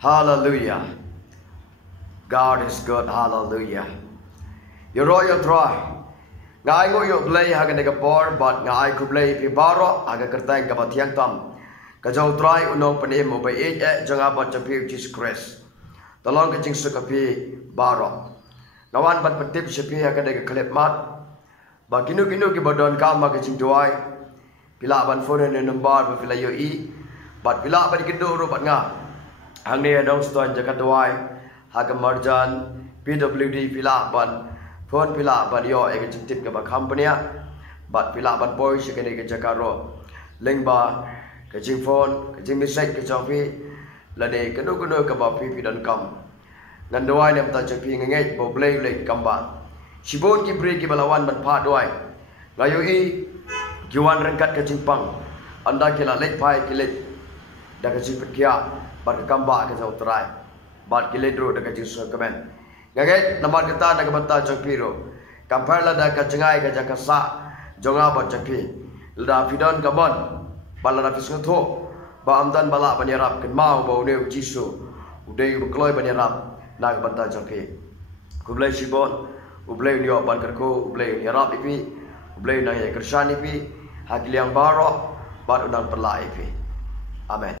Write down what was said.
Hallelujah. God is good. Hallelujah. You roy your try. Ngai ngo yo play haga nega por but ngai ku play pi baro haga kertang ka batiang tam. Ka jau try uno panim mo ba e janga ba chapi Jesus Christ. Talong ka jing suka pi baro. Nawan bat patip chapi haga nega klep mat. Ba kinu ki badon ka ma ka jing tuai. Pila ban phone ne number ba pila yo i. Bat pila ban kido ro bat nga. Hang ne dong ston jakat tuai. Haga marjan PWD pila ban phone pila ban yo e ka tip ka ba company bat pila ban boy se ka ne ka jakaro leng ba ka jing phone ka jing message ka chopi la ne ka no ka ba pi don kam ngan doi ne ta chopi ngai bo blay le kam ba sibon ki bre ki balawan ban pha doi ngayo i giwan rengkat ka jing pang anda ki la lek pai ki lek da ka jing pekya bat ka kam ba ka sau trai bat ki le dro da ka jing so kamen ngaget namar kita nak banta chapiro kampar lada ka cengai ka jakasa jonga ba chapi lada fidon kamon balada fisngo tho ba amdan bala banyarap ken mau ba ne jisu udai bukloi banyarap nak banta chapi kublai sibon ublai nyo ban kerko ublai yarap ipi ublai nang ya kershani ipi hakiliang baro ba unang perla ipi amen.